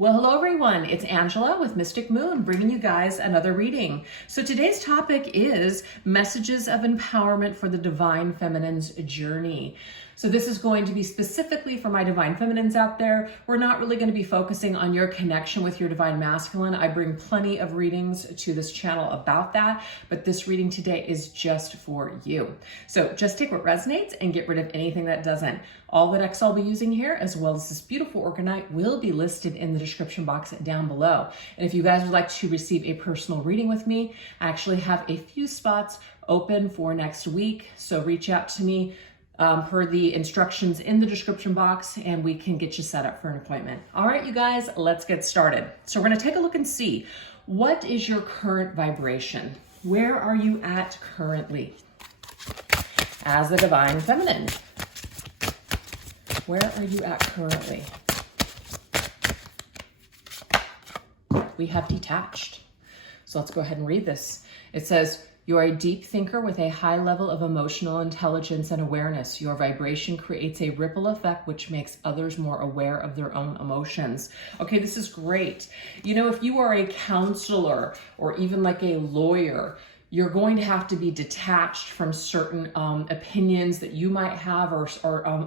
Well, hello everyone, it's Angela with Mystic Moon bringing you guys another reading. So today's topic is messages of empowerment for the Divine Feminine's journey. So this is going to be specifically for my Divine Feminines out there. We're not really going to be focusing on your connection with your Divine Masculine. I bring plenty of readings to this channel about that, but this reading today is just for you. So just take what resonates and get rid of anything that doesn't. All the decks I'll be using here, as well as this beautiful Orgonite, will be listed in the description box down below. And if you guys would like to receive a personal reading with me, I actually have a few spots open for next week. So reach out to me per the instructions in the description box and we can get you set up for an appointment. All right, you guys, let's get started. So we're gonna take a look and see, what is your current vibration? Where are you at currently as a Divine Feminine? Where are you at currently? We have detached. So let's go ahead and read this. It says, you are a deep thinker with a high level of emotional intelligence and awareness. Your vibration creates a ripple effect which makes others more aware of their own emotions. Okay, this is great. You know, if you are a counselor or even like a lawyer, you're going to have to be detached from certain opinions that you might have or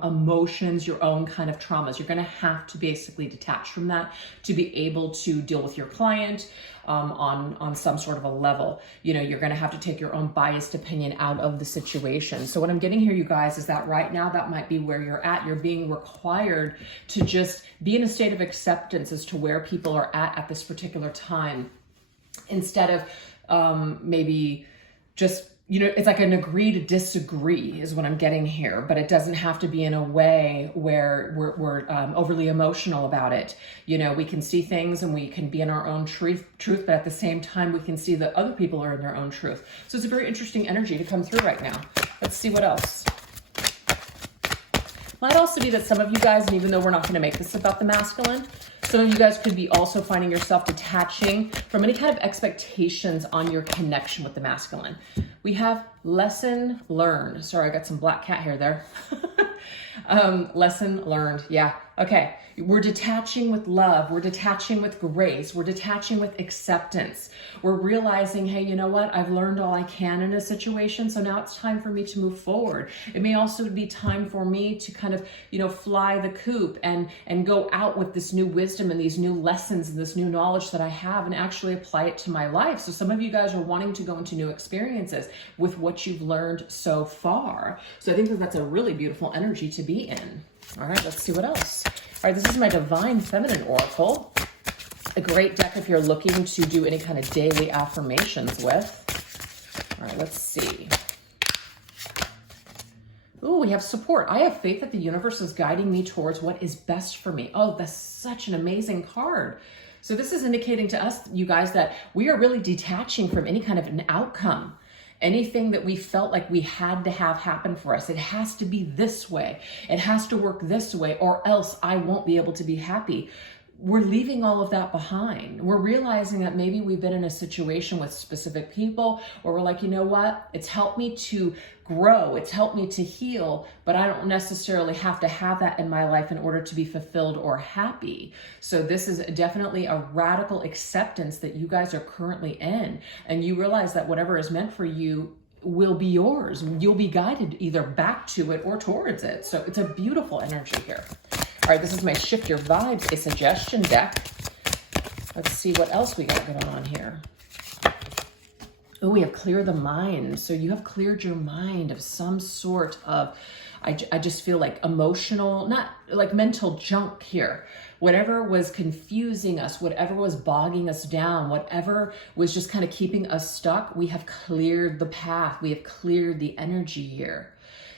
emotions, your own kind of traumas. You're going to have to basically detach from that to be able to deal with your client on some sort of a level. You know, you're going to have to take your own biased opinion out of the situation. So what I'm getting here, you guys, is that right now that might be where you're at. You're being required to just be in a state of acceptance as to where people are at this particular time, instead of maybe just, you know, it's like an agree to disagree is what I'm getting here, but it doesn't have to be in a way where we're overly emotional about it. You know, we can see things and we can be in our own truth, but at the same time, we can see that other people are in their own truth. So it's a very interesting energy to come through right now. Let's see what else. Might also be that some of you guys, and even though we're not going to make this about the masculine, some of you guys could be also finding yourself detaching from any kind of expectations on your connection with the masculine. We have lesson learned. Sorry, I got some black cat hair there. Lesson learned. Yeah. Okay. We're detaching with love. We're detaching with grace. We're detaching with acceptance. We're realizing, hey, you know what? I've learned all I can in a situation. So now it's time for me to move forward. It may also be time for me to kind of, you know, fly the coop and go out with this new wisdom and these new lessons and this new knowledge that I have and actually apply it to my life. So some of you guys are wanting to go into new experiences with what you've learned so far. So I think that that's a really beautiful energy to be in. All right, let's see what else. All right, this is my Divine Feminine Oracle. A great deck if you're looking to do any kind of daily affirmations with. All right, let's see. Ooh, we have support. I have faith that the universe is guiding me towards what is best for me. Oh, that's such an amazing card. So this is indicating to us, you guys, that we are really detaching from any kind of an outcome. Anything that we felt like we had to have happen for us. It has to be this way. It has to work this way, or else I won't be able to be happy. We're leaving all of that behind. We're realizing that maybe we've been in a situation with specific people where we're like, you know what? It's helped me to grow. It's helped me to heal, but I don't necessarily have to have that in my life in order to be fulfilled or happy. So this is definitely a radical acceptance that you guys are currently in. And you realize that whatever is meant for you will be yours. You'll be guided either back to it or towards it. So it's a beautiful energy here. All right, this is my Shift Your Vibes, a suggestion deck. Let's see what else we got going on here. Oh, we have Clear the Mind. So you have cleared your mind of some sort of, I just feel like emotional, not like mental junk here. Whatever was confusing us, whatever was bogging us down, whatever was just kind of keeping us stuck, we have cleared the path. We have cleared the energy here.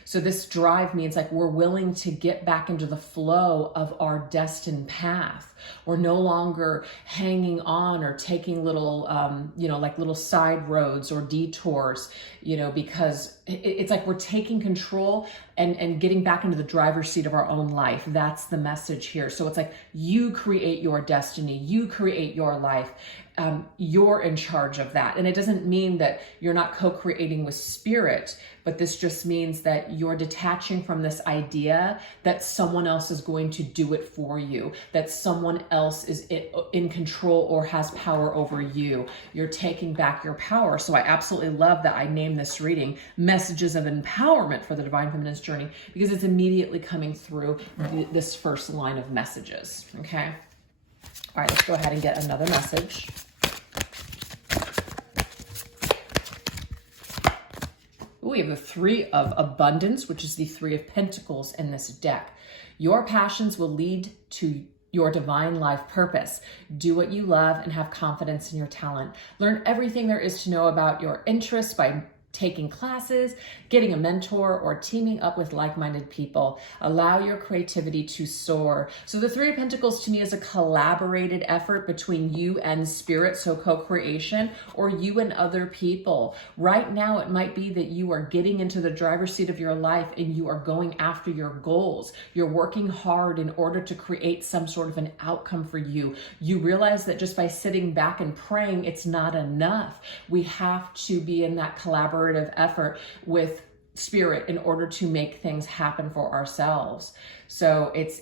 So this drive means like we're willing to get back into the flow of our destined path. We're no longer hanging on or taking little, you know, like little side roads or detours, you know, because it's like we're taking control and getting back into the driver's seat of our own life. That's the message here. So it's like you create your destiny, you create your life. You're in charge of that. And it doesn't mean that you're not co-creating with spirit, but this just means that you're detaching from this idea that someone else is going to do it for you, that someone else is in control or has power over you. You're taking back your power. So I absolutely love that I named this reading Messages of Empowerment for the Divine Feminine's Journey, because it's immediately coming through this first line of messages. Okay. All right, let's go ahead and get another message. Ooh, we have the Three of Abundance, which is the Three of Pentacles in this deck. Your passions will lead to your divine life purpose. Do what you love and have confidence in your talent. Learn everything there is to know about your interests by taking classes, getting a mentor, or teaming up with like-minded people. Allow your creativity to soar. So the Three of Pentacles to me is a collaborated effort between you and spirit, so co-creation, or you and other people. Right now, it might be that you are getting into the driver's seat of your life and you are going after your goals. You're working hard in order to create some sort of an outcome for you. You realize that just by sitting back and praying, it's not enough. We have to be in that collaborative effort with spirit in order to make things happen for ourselves. So it's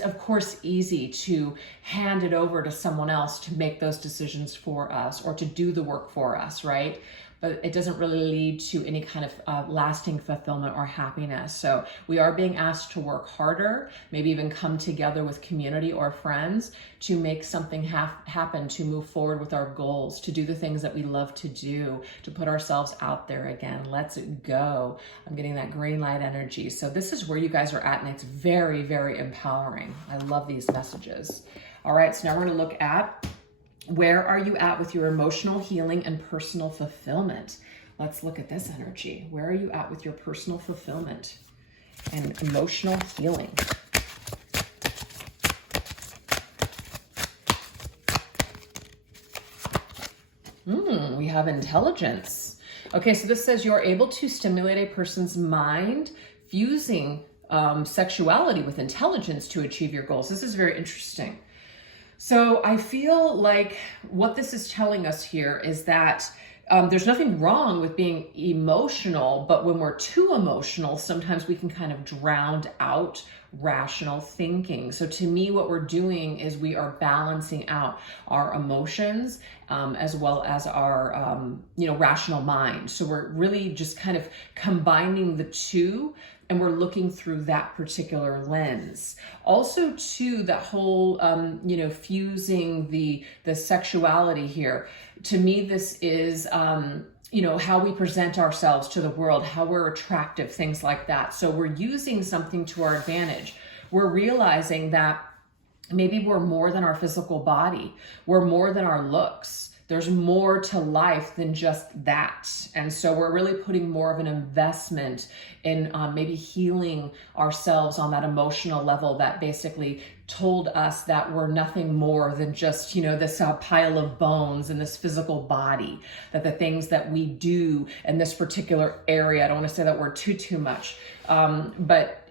of course easy to hand it over to someone else to make those decisions for us or to do the work for us, right? But it doesn't really lead to any kind of lasting fulfillment or happiness. So we are being asked to work harder, maybe even come together with community or friends to make something happen, to move forward with our goals, to do the things that we love to do, to put ourselves out there again. Let's go. I'm getting that green light energy. So this is where you guys are at, and it's very, very empowering. I love these messages. All right, so now we're going to look at where are you at with your emotional healing and personal fulfillment? Let's look at this energy. Where are you at with your personal fulfillment and emotional healing? We have intelligence. Okay, so this says you're able to stimulate a person's mind, fusing sexuality with intelligence to achieve your goals. This is very interesting. So I feel like what this is telling us here is that there's nothing wrong with being emotional, but when we're too emotional, sometimes we can kind of drown out rational thinking. So to me, what we're doing is we are balancing out our emotions as well as our rational mind. So we're really just kind of combining the two, and we're looking through that particular lens. Also, too, that whole, fusing the sexuality here. To me, this is, how we present ourselves to the world, how we're attractive, things like that. So we're using something to our advantage. We're realizing that maybe we're more than our physical body. We're more than our looks. There's more to life than just that. And so we're really putting more of an investment in maybe healing ourselves on that emotional level that basically told us that we're nothing more than just, this pile of bones in this physical body, that the things that we do in this particular area, I don't want to say that word too much, but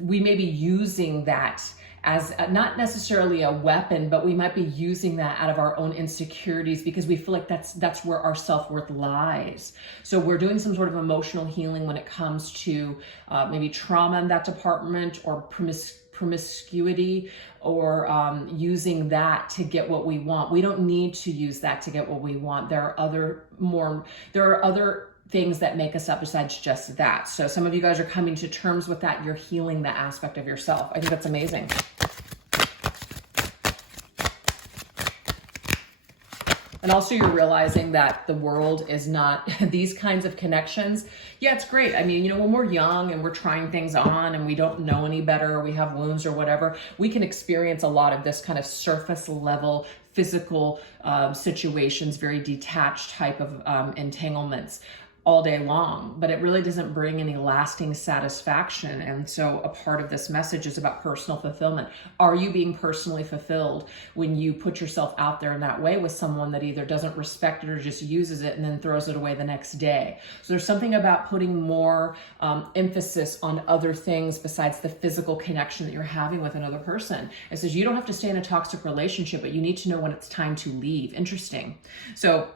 we may be using that as not necessarily a weapon, but we might be using that out of our own insecurities because we feel like that's where our self-worth lies. So we're doing some sort of emotional healing when it comes to maybe trauma in that department, or promiscuity, or using that to get what we want. We don't need to use that to get what we want. There are other things that make us up besides just that. So some of you guys are coming to terms with that. You're healing that aspect of yourself. I think that's amazing. And also you're realizing that the world is not these kinds of connections. Yeah, it's great. I mean, when we're young and we're trying things on and we don't know any better, or we have wounds or whatever, we can experience a lot of this kind of surface level physical situations, very detached type of entanglements. all day long, but it really doesn't bring any lasting satisfaction. And so a part of this message is about personal fulfillment. Are you being personally fulfilled when you put yourself out there in that way with someone that either doesn't respect it or just uses it and then throws it away the next day? So there's something about putting more emphasis on other things besides the physical connection that you're having with another person. It says you don't have to stay in a toxic relationship, but you need to know when it's time to leave. Interesting. So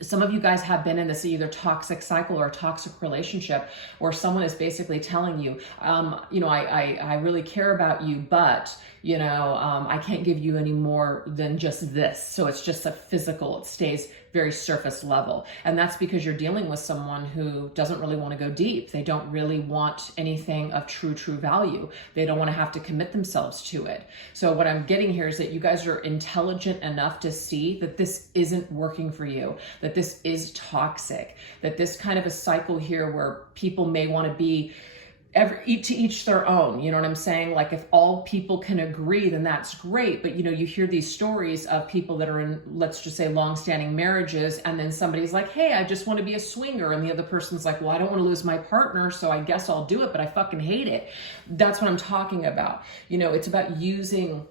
some of you guys have been in this either toxic cycle or a toxic relationship where someone is basically telling you, I really care about you, but, I can't give you any more than just this. So it's just a physical, it stays very surface level. And that's because you're dealing with someone who doesn't really want to go deep. They don't really want anything of true value. They don't want to have to commit themselves to it. So what I'm getting here is that you guys are intelligent enough to see that this isn't working for you, that this is toxic, that this kind of a cycle here where people may want to be to each their own, you know what I'm saying? Like if all people can agree, then that's great. But you hear these stories of people that are in, let's just say, long-standing marriages, and then somebody's like, hey, I just want to be a swinger. And the other person's like, well, I don't want to lose my partner, so I guess I'll do it, but I fucking hate it. That's what I'm talking about. It's about using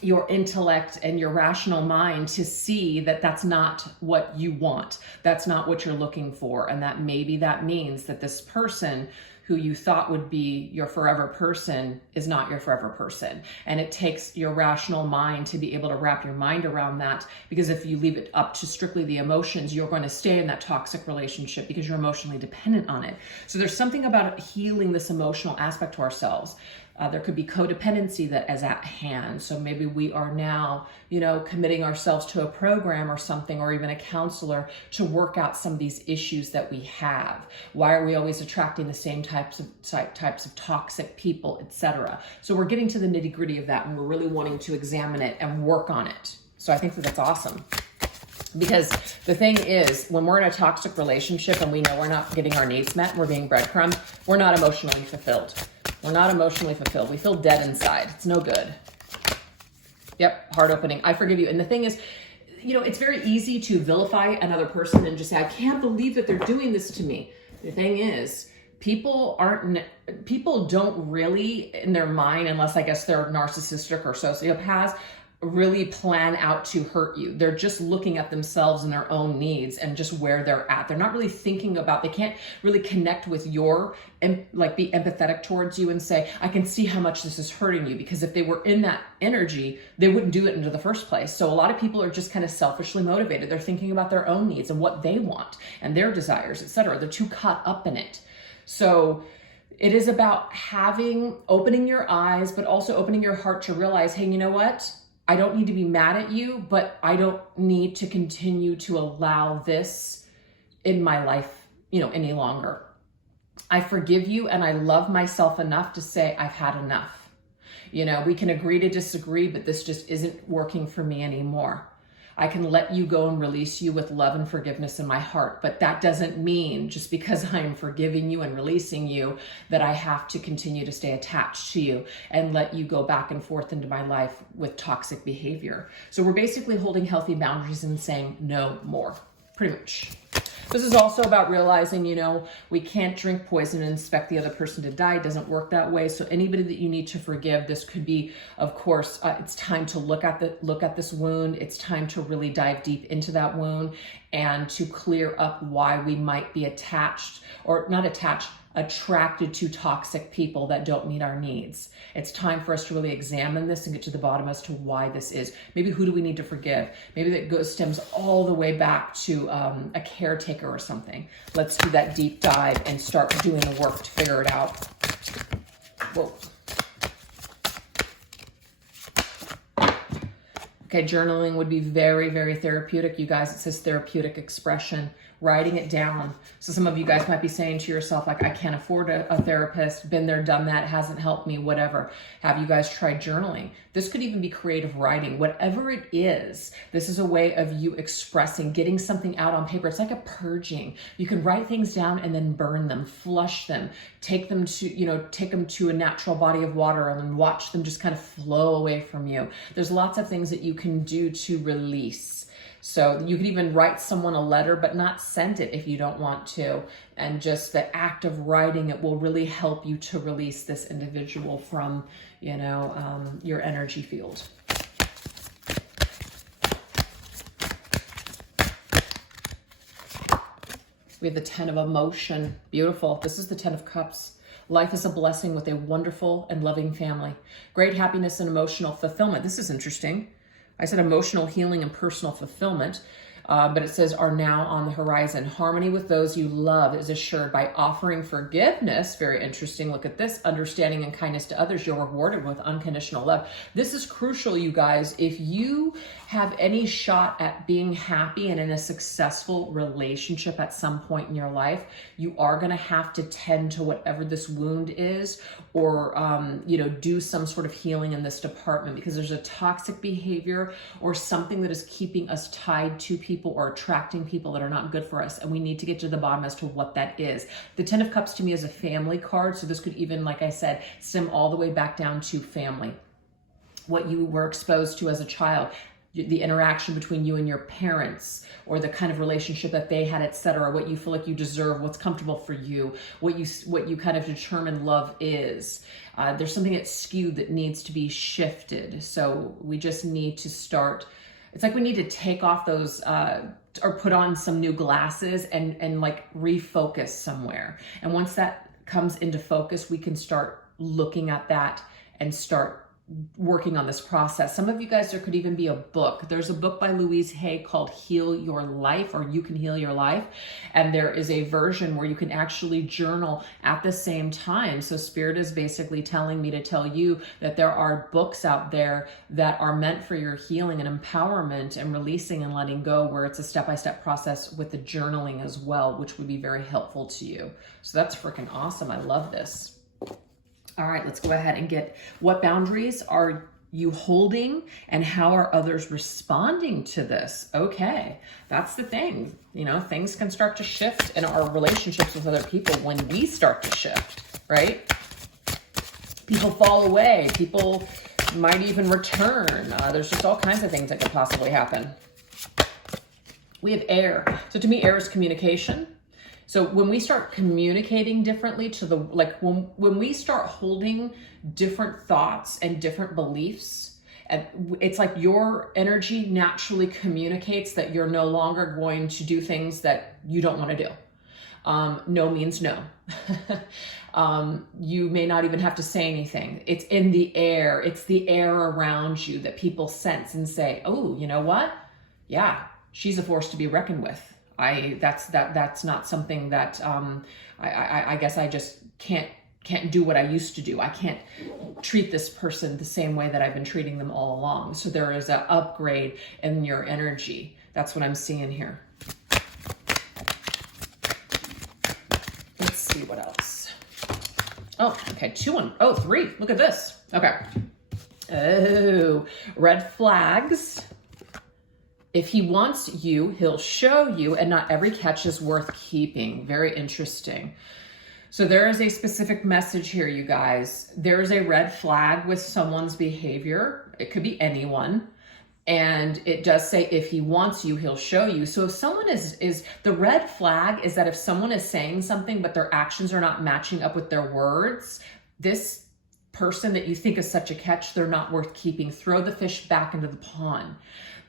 your intellect and your rational mind to see that that's not what you want. That's not what you're looking for. And that maybe that means that this person who you thought would be your forever person is not your forever person. And it takes your rational mind to be able to wrap your mind around that, because if you leave it up to strictly the emotions, you're going to stay in that toxic relationship because you're emotionally dependent on it. So there's something about healing this emotional aspect to ourselves. There could be codependency that is at hand. So maybe we are now, committing ourselves to a program or something, or even a counselor to work out some of these issues that we have. Why are we always attracting the same types of toxic people, etc.? So we're getting to the nitty-gritty of that, and we're really wanting to examine it and work on it. So I think that that's awesome. Because the thing is, when we're in a toxic relationship and we know we're not getting our needs met, we're being breadcrumbed, we're not emotionally fulfilled. We're not emotionally fulfilled. We feel dead inside. It's no good. Yep, heart opening. I forgive you. And the thing is, it's very easy to vilify another person and just say, I can't believe that they're doing this to me. The thing is, people don't really, in their mind, unless I guess they're narcissistic or sociopaths, really plan out to hurt you. They're just looking at themselves and their own needs and just where they're at. They're not really thinking about, they can't really connect with your, and like be empathetic towards you and say, I can see how much this is hurting you, because if they were in that energy, they wouldn't do it into the first place. So a lot of people are just kind of selfishly motivated. They're thinking about their own needs and what they want and their desires, etc. They're too caught up in it. So it is about opening your eyes, but also opening your heart to realize, hey, you know what? I don't need to be mad at you, but I don't need to continue to allow this in my life, any longer. I forgive you, and I love myself enough to say I've had enough. We can agree to disagree, but this just isn't working for me anymore. I can let you go and release you with love and forgiveness in my heart. But that doesn't mean, just because I am forgiving you and releasing you, that I have to continue to stay attached to you and let you go back and forth into my life with toxic behavior. So we're basically holding healthy boundaries and saying no more, pretty much. This is also about realizing, we can't drink poison and expect the other person to die. It doesn't work that way. So anybody that you need to forgive, this could be, of course, it's time to look at this wound. It's time to really dive deep into that wound and to clear up why we might be attracted to toxic people that don't meet our needs. It's time for us to really examine this and get to the bottom as to why this is. Maybe who do we need to forgive? Maybe that stems all the way back to a caretaker or something. Let's do that deep dive and start doing the work to figure it out. Whoa. Okay, journaling would be very, very therapeutic. You guys, it says therapeutic expression, writing it down. So some of you guys might be saying to yourself, like, I can't afford a therapist, been there, done that, hasn't helped me, whatever. Have you guys tried journaling? This could even be creative writing. Whatever it is, this is a way of you expressing, getting something out on paper. It's like a purging. You can write things down and then burn them, flush them, take them to a natural body of water and then watch them just kind of flow away from you. There's lots of things that you can do to release. So you could even write someone a letter, but not send it if you don't want to. And just the act of writing it will really help you to release this individual from, your energy field. We have the 10 of emotion. Beautiful. This is the 10 of cups. Life is a blessing with a wonderful and loving family. Great happiness and emotional fulfillment. This is interesting. I said emotional healing and personal fulfillment, but it says are now on the horizon. Harmony with those you love is assured by offering forgiveness. Very interesting. Look at this. Understanding and kindness to others. You're rewarded with unconditional love. This is crucial, you guys. If you have any shot at being happy and in a successful relationship at some point in your life, you are going to have to tend to whatever this wound is, or do some sort of healing in this department, because there's a toxic behavior or something that is keeping us tied to people or attracting people that are not good for us, and we need to get to the bottom as to what that is. The 10 of Cups to me is a family card, so this could even, like I said, stem all the way back down to family. What you were exposed to as a child, the interaction between you and your parents, or the kind of relationship that they had, etc. What you feel like you deserve, what's comfortable for you, what you kind of determine love is. There's something that's skewed that needs to be shifted. So we just need to start. It's like we need to take off those or put on some new glasses and like refocus somewhere. And once that comes into focus, we can start looking at that and start working on this process. Some of you guys, there could even be a book. There's a book by Louise Hay called Heal Your Life, or You Can Heal Your Life. And there is a version where you can actually journal at the same time. So Spirit is basically telling me to tell you that there are books out there that are meant for your healing and empowerment and releasing and letting go, where it's a step-by-step process with the journaling as well, which would be very helpful to you. So that's freaking awesome. I love this. All right, let's go ahead and get what boundaries are you holding and how are others responding to this? Okay, that's the thing. Things can start to shift in our relationships with other people when we start to shift, right? People fall away. People might even return. There's just all kinds of things that could possibly happen. We have air. So to me, air is communication. So when we start communicating differently when we start holding different thoughts and different beliefs, it's like your energy naturally communicates that you're no longer going to do things that you don't want to do. No means no. You may not even have to say anything. It's in the air. It's the air around you that people sense and say, oh, you know what? Yeah, she's a force to be reckoned with. That's not something that I guess I just can't do what I used to do. I can't treat this person the same way that I've been treating them all along. So there is an upgrade in your energy. That's what I'm seeing here. Let's see what else. Oh, okay, 3. Look at this. Okay. Oh, red flags. If he wants you, he'll show you, and not every catch is worth keeping. Very interesting. So there is a specific message here, you guys. There is a red flag with someone's behavior. It could be anyone. And it does say, if he wants you, he'll show you. So if someone is the red flag is that if someone is saying something, but their actions are not matching up with their words, this person that you think is such a catch, they're not worth keeping. Throw the fish back into the pond.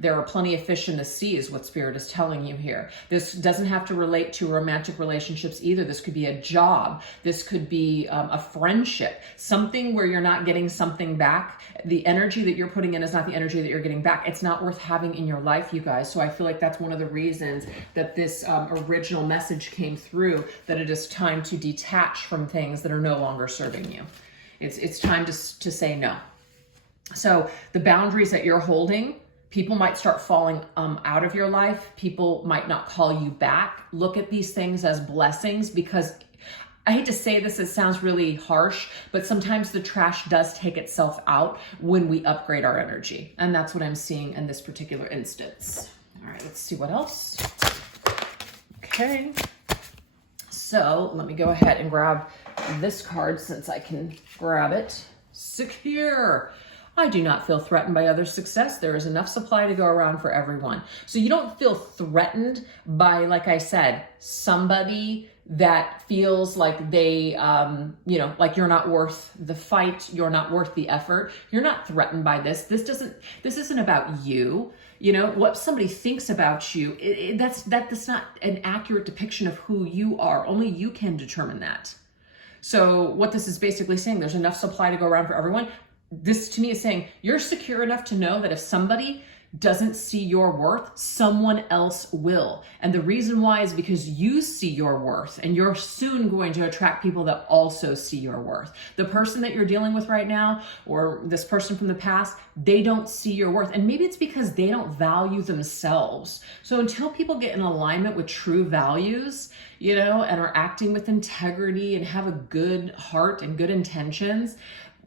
There are plenty of fish in the sea is what Spirit is telling you here. This doesn't have to relate to romantic relationships either. This could be a job. This could be a friendship, something where you're not getting something back. The energy that you're putting in is not the energy that you're getting back. It's not worth having in your life, you guys. So I feel like that's one of the reasons that this original message came through, that it is time to detach from things that are no longer serving you. It's time to say no. So the boundaries that you're holding, People might start falling out of your life. People might not call you back. Look at these things as blessings, because I hate to say this, it sounds really harsh, but sometimes the trash does take itself out when we upgrade our energy. And that's what I'm seeing in this particular instance. All right, let's see what else. Okay. So let me go ahead and grab this card since I can grab it. Secure. I do not feel threatened by others' success. There is enough supply to go around for everyone. So you don't feel threatened by, like I said, somebody that feels like they, like you're not worth the fight. You're not worth the effort. You're not threatened by this. This isn't about you. You know, what somebody thinks about you, that's not an accurate depiction of who you are. Only you can determine that. So what this is basically saying, there's enough supply to go around for everyone. This to me is saying you're secure enough to know that if somebody doesn't see your worth, someone else will. And the reason why is because you see your worth, and you're soon going to attract people that also see your worth. The person that you're dealing with right now, or this person from the past, they don't see your worth. And maybe it's because they don't value themselves. So until people get in alignment with true values, and are acting with integrity and have a good heart and good intentions,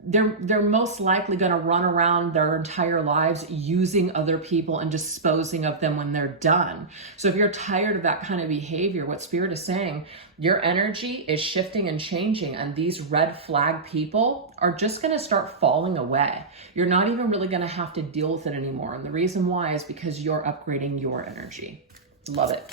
they're most likely going to run around their entire lives using other people and disposing of them when they're done. So if you're tired of that kind of behavior, what Spirit is saying, your energy is shifting and changing, and these red flag people are just going to start falling away. You're not even really going to have to deal with it anymore. And the reason why is because you're upgrading your energy. Love it.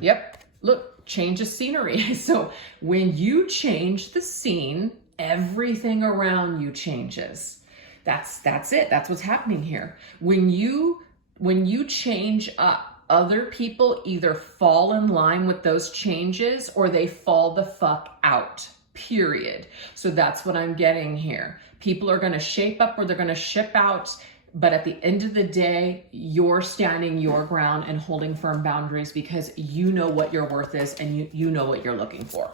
Yep. Look. Change of scenery. So when you change the scene, everything around you changes. That's it. That's what's happening here. When you change up, other people either fall in line with those changes or they fall the fuck out. Period. So that's what I'm getting here. People are going to shape up or they're going to ship out. But at the end of the day, you're standing your ground and holding firm boundaries because you know what your worth is and you know what you're looking for.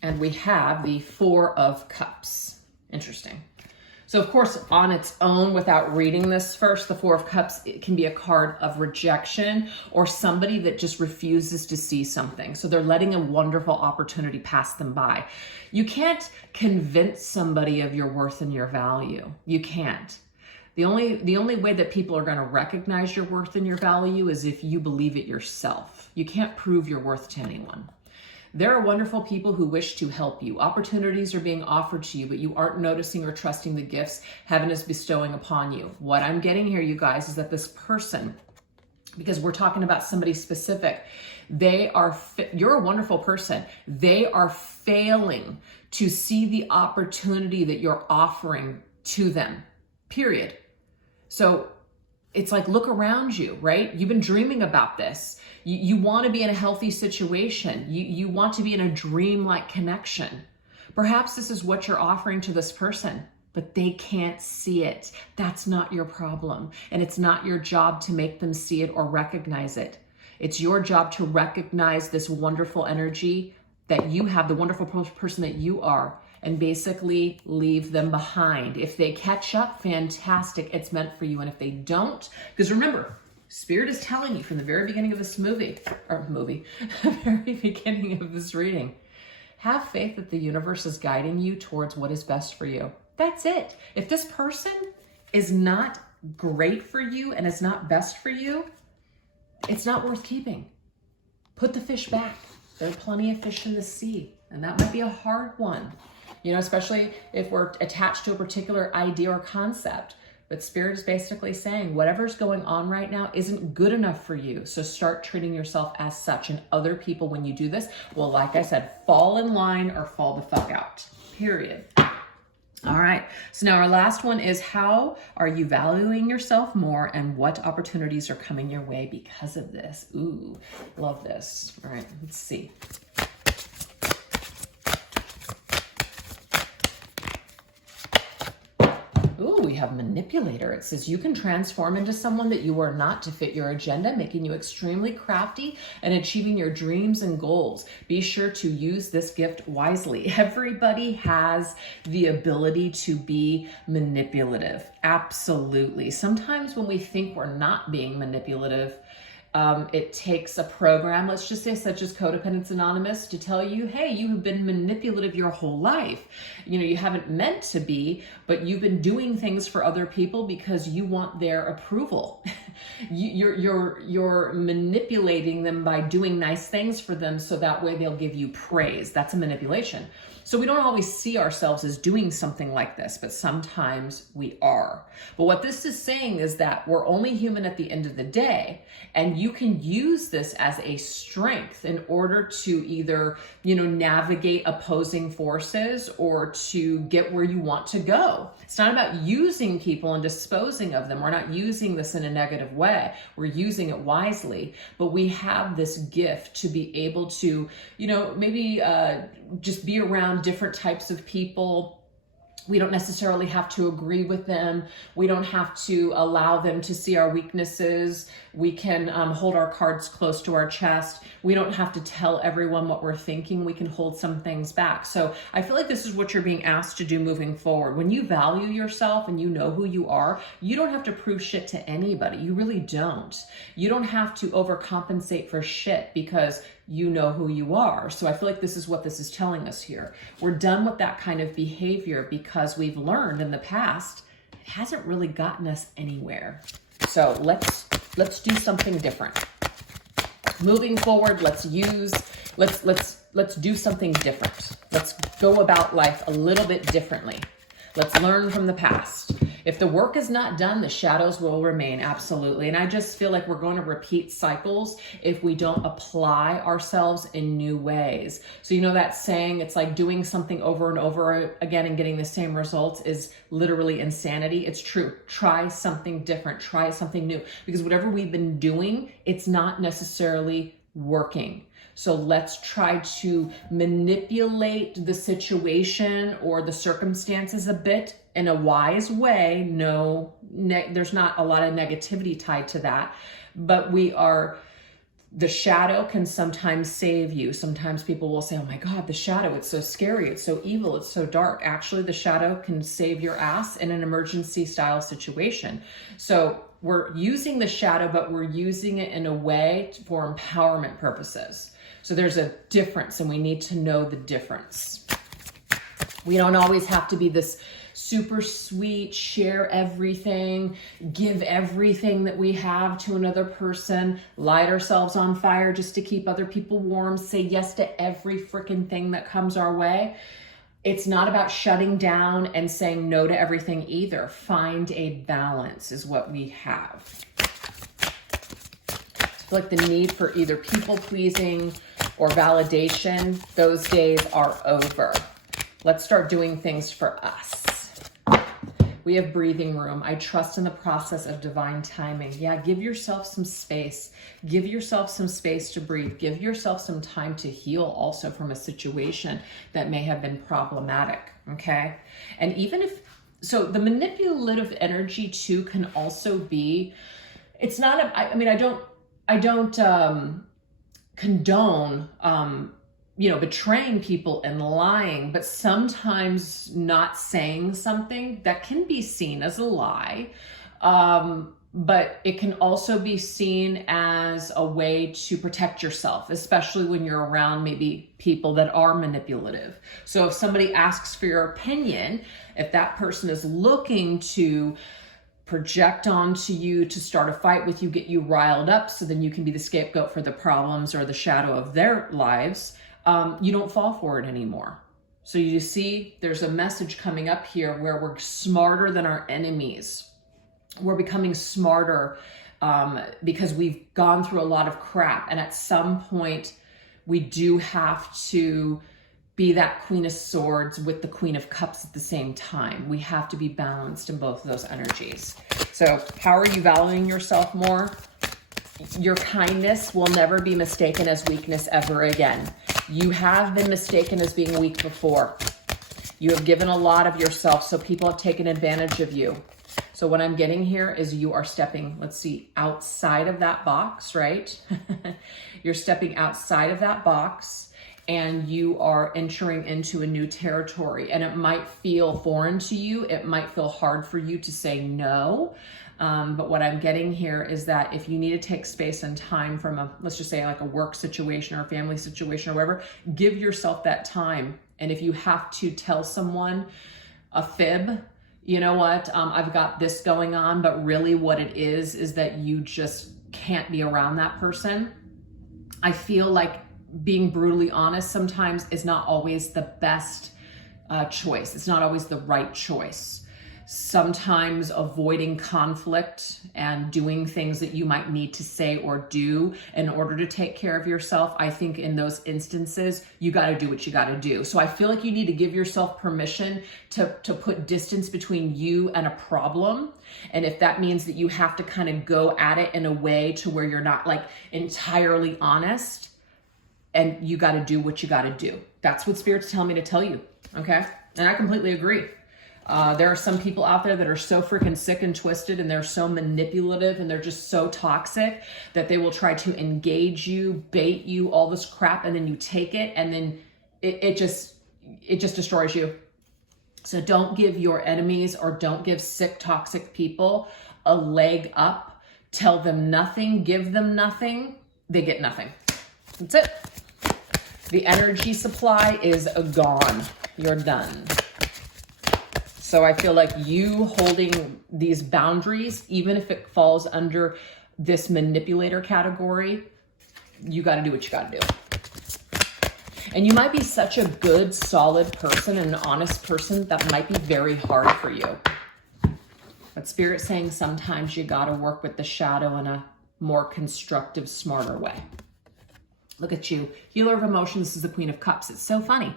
And we have the Four of Cups. Interesting. So of course, on its own, without reading this first, the Four of Cups, it can be a card of rejection or somebody that just refuses to see something. So they're letting a wonderful opportunity pass them by. You can't convince somebody of your worth and your value. You can't. The only way that people are going to recognize your worth and your value is if you believe it yourself. You can't prove your worth to anyone. There are wonderful people who wish to help you. Opportunities are being offered to you, but you aren't noticing or trusting the gifts heaven is bestowing upon you. What I'm getting here, you guys, is that this person, because we're talking about somebody specific, you're a wonderful person. They are failing to see the opportunity that you're offering to them, period. So it's like, look around you, right? You've been dreaming about this. You want to be in a healthy situation. You want to be in a dream-like connection. Perhaps this is what you're offering to this person, but they can't see it. That's not your problem. And it's not your job to make them see it or recognize it. It's your job to recognize this wonderful energy that you have, the wonderful person that you are, and basically leave them behind. If they catch up, fantastic, it's meant for you. And if they don't, because remember, Spirit is telling you from the very beginning of this the very beginning of this reading, have faith that the universe is guiding you towards what is best for you. That's it. If this person is not great for you and is not best for you, it's not worth keeping. Put the fish back. There are plenty of fish in the sea, and that might be a hard one, especially if we're attached to a particular idea or concept. But Spirit is basically saying whatever's going on right now isn't good enough for you. So start treating yourself as such. And other people, when you do this, will, like I said, fall in line or fall the fuck out. Period. All right. So now our last one is, how are you valuing yourself more and what opportunities are coming your way because of this? Ooh, love this. All right. Let's see. Ooh, we have manipulator. It says you can transform into someone that you are not to fit your agenda, making you extremely crafty and achieving your dreams and goals. Be sure to use this gift wisely. Everybody has the ability to be manipulative. Absolutely. Sometimes when we think we're not being manipulative, it takes a program, let's just say such as Codependence Anonymous, to tell you, hey, you have been manipulative your whole life. You know, you haven't meant to be, but you've been doing things for other people because you want their approval. You're manipulating them by doing nice things for them so that way they'll give you praise. That's a manipulation. So we don't always see ourselves as doing something like this, but sometimes we are. But what this is saying is that we're only human at the end of the day, and you can use this as a strength in order to either, you know, navigate opposing forces or to get where you want to go. It's not about using people and disposing of them. We're not using this in a negative way. We're using it wisely, but we have this gift to be able to, you know, maybe just be around different types of people. We don't necessarily have to agree with them. We don't have to allow them to see our weaknesses. We can hold our cards close to our chest. We don't have to tell everyone what we're thinking. We can hold some things back. So I feel like this is what you're being asked to do moving forward. When you value yourself and you know who you are, you don't have to prove shit to anybody. You really don't. You don't have to overcompensate for shit because you know who you are. So I feel like this is what this is telling us here. We're done with that kind of behavior because we've learned in the past it hasn't really gotten us anywhere. So let's do something different. Moving forward, let's do something different. Let's go about life a little bit differently. Let's learn from the past. If the work is not done, the shadows will remain, absolutely. And I just feel like we're going to repeat cycles if we don't apply ourselves in new ways. So you know that saying, it's like doing something over and over again and getting the same results is literally insanity. It's true. Try something different. Try something new. Because whatever we've been doing, it's not necessarily working. So let's try to manipulate the situation or the circumstances a bit in a wise way. No, there's not a lot of negativity tied to that, but the shadow can sometimes save you. Sometimes people will say, oh my God, the shadow, it's so scary. It's so evil. It's so dark. Actually, the shadow can save your ass in an emergency style situation. So we're using the shadow, but we're using it in a way for empowerment purposes. So there's a difference and we need to know the difference. We don't always have to be this super sweet, share everything, give everything that we have to another person, light ourselves on fire just to keep other people warm, say yes to every freaking thing that comes our way. It's not about shutting down and saying no to everything either. Find a balance is what we have. I feel like the need for either people pleasing or validation, those days are over. Let's start doing things for us. We have breathing room. I trust in the process of divine timing. Yeah, give yourself some space. Give yourself some space to breathe. Give yourself some time to heal also from a situation that may have been problematic, okay? And even if, so the manipulative energy too can also be, it's not, I don't condone, betraying people and lying, but sometimes not saying something that can be seen as a lie. But it can also be seen as a way to protect yourself, especially when you're around maybe people that are manipulative. So if somebody asks for your opinion, if that person is looking to project onto you to start a fight with you, get you riled up so then you can be the scapegoat for the problems or the shadow of their lives, you don't fall for it anymore. So you see, there's a message coming up here where we're smarter than our enemies. We're becoming smarter because we've gone through a lot of crap. And at some point, we do have to be that Queen of Swords with the Queen of Cups at the same time. We have to be balanced in both of those energies. So how are you valuing yourself more? Your kindness will never be mistaken as weakness ever again. You have been mistaken as being weak before. You have given a lot of yourself, so people have taken advantage of you. So what I'm getting here is you are stepping, let's see, outside of that box, right? You're stepping outside of that box and you are entering into a new territory, and it might feel foreign to you. It might feel hard for you to say no. But what I'm getting here is that if you need to take space and time from a, let's just say like a work situation or a family situation or whatever, give yourself that time. And if you have to tell someone a fib, you know what, I've got this going on, but really what it is that you just can't be around that person. I feel like being brutally honest sometimes is not always the best choice. It's not always the right choice. Sometimes avoiding conflict and doing things that you might need to say or do in order to take care of yourself, I think in those instances, you got to do what you got to do. So I feel like you need to give yourself permission to put distance between you and a problem. And if that means that you have to kind of go at it in a way to where you're not like entirely honest, and you got to do what you got to do. That's what Spirit's telling me to tell you. Okay. And I completely agree. There are some people out there that are so freaking sick and twisted, and they're so manipulative, and they're just so toxic that they will try to engage you, bait you, all this crap, and then you take it, and then it just destroys you. So don't give your enemies or don't give sick, toxic people a leg up. Tell them nothing, give them nothing, they get nothing. That's it. The energy supply is gone. You're done. So I feel like you holding these boundaries, even if it falls under this manipulator category, you got to do what you got to do. And you might be such a good, solid person and an honest person that might be very hard for you. But Spirit's saying sometimes you got to work with the shadow in a more constructive, smarter way. Look at you. Healer of emotions. This is the Queen of Cups. It's so funny.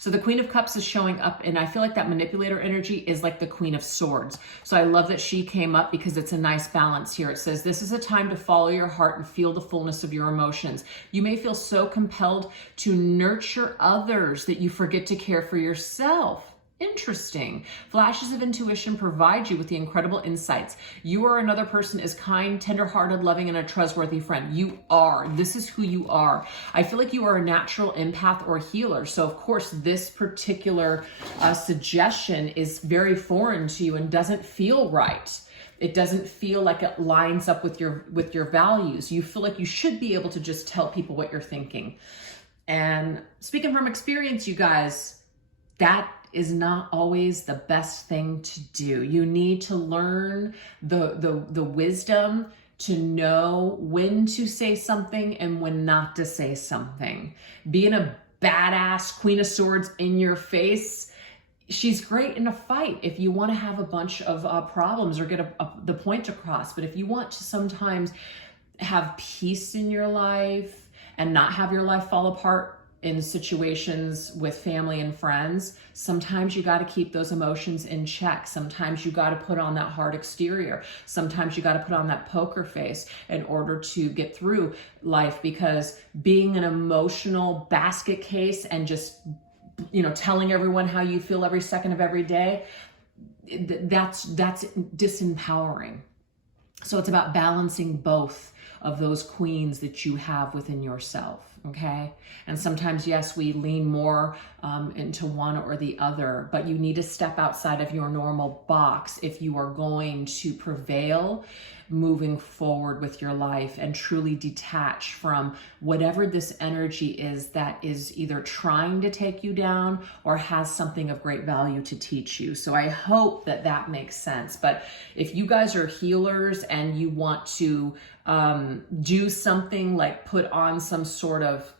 So the Queen of Cups is showing up, and I feel like that manipulator energy is like the Queen of Swords. So I love that she came up because it's a nice balance here. It says, this is a time to follow your heart and feel the fullness of your emotions. You may feel so compelled to nurture others that you forget to care for yourself. Interesting. Flashes of intuition provide you with the incredible insights. You or another person is kind, tenderhearted, loving, and a trustworthy friend. You are. This is who you are. I feel like you are a natural empath or healer. So of course, this particular suggestion is very foreign to you and doesn't feel right. It doesn't feel like it lines up with your values. You feel like you should be able to just tell people what you're thinking. And speaking from experience, you guys, that is not always the best thing to do. You need to learn the wisdom to know when to say something and when not to say something. Being a badass Queen of Swords in your face, she's great in a fight if you want to have a bunch of problems or get the point across. But if you want to sometimes have peace in your life and not have your life fall apart in situations with family and friends, sometimes you got to keep those emotions in check. Sometimes you got to put on that hard exterior. Sometimes you got to put on that poker face in order to get through life, because being an emotional basket case and just, telling everyone how you feel every second of every day, that's disempowering. So it's about balancing both of those queens that you have within yourself. Okay. And sometimes, yes, we lean more into one or the other, but you need to step outside of your normal box if you are going to prevail moving forward with your life and truly detach from whatever this energy is that is either trying to take you down or has something of great value to teach you. So I hope that makes sense. But if you guys are healers and you want to do something like put on some sort of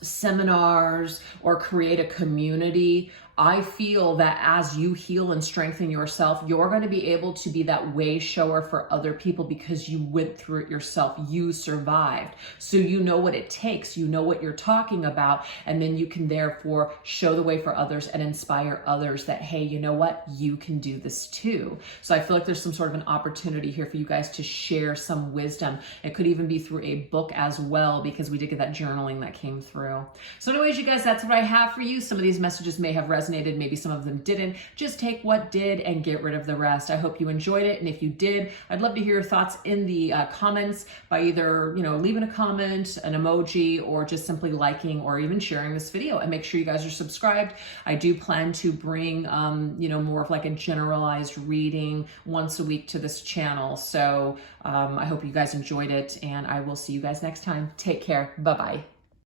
seminars or create a community, I feel that as you heal and strengthen yourself, you're going to be able to be that way shower for other people because you went through it yourself. You survived. So you know what it takes. You know what you're talking about. And then you can therefore show the way for others and inspire others that, hey, you know what? You can do this too. So I feel like there's some sort of an opportunity here for you guys to share some wisdom. It could even be through a book as well, because we did get that journaling that came through. So anyways, you guys, that's what I have for you. Some of these messages may have resonated resonated, maybe some of them didn't. Just take what did and get rid of the rest. I hope you enjoyed it, and if you did, I'd love to hear your thoughts in the comments by either, leaving a comment, an emoji, or just simply liking or even sharing this video. And make sure you guys are subscribed. I do plan to bring, more of like a generalized reading once a week to this channel. So I hope you guys enjoyed it, and I will see you guys next time. Take care. Bye-bye.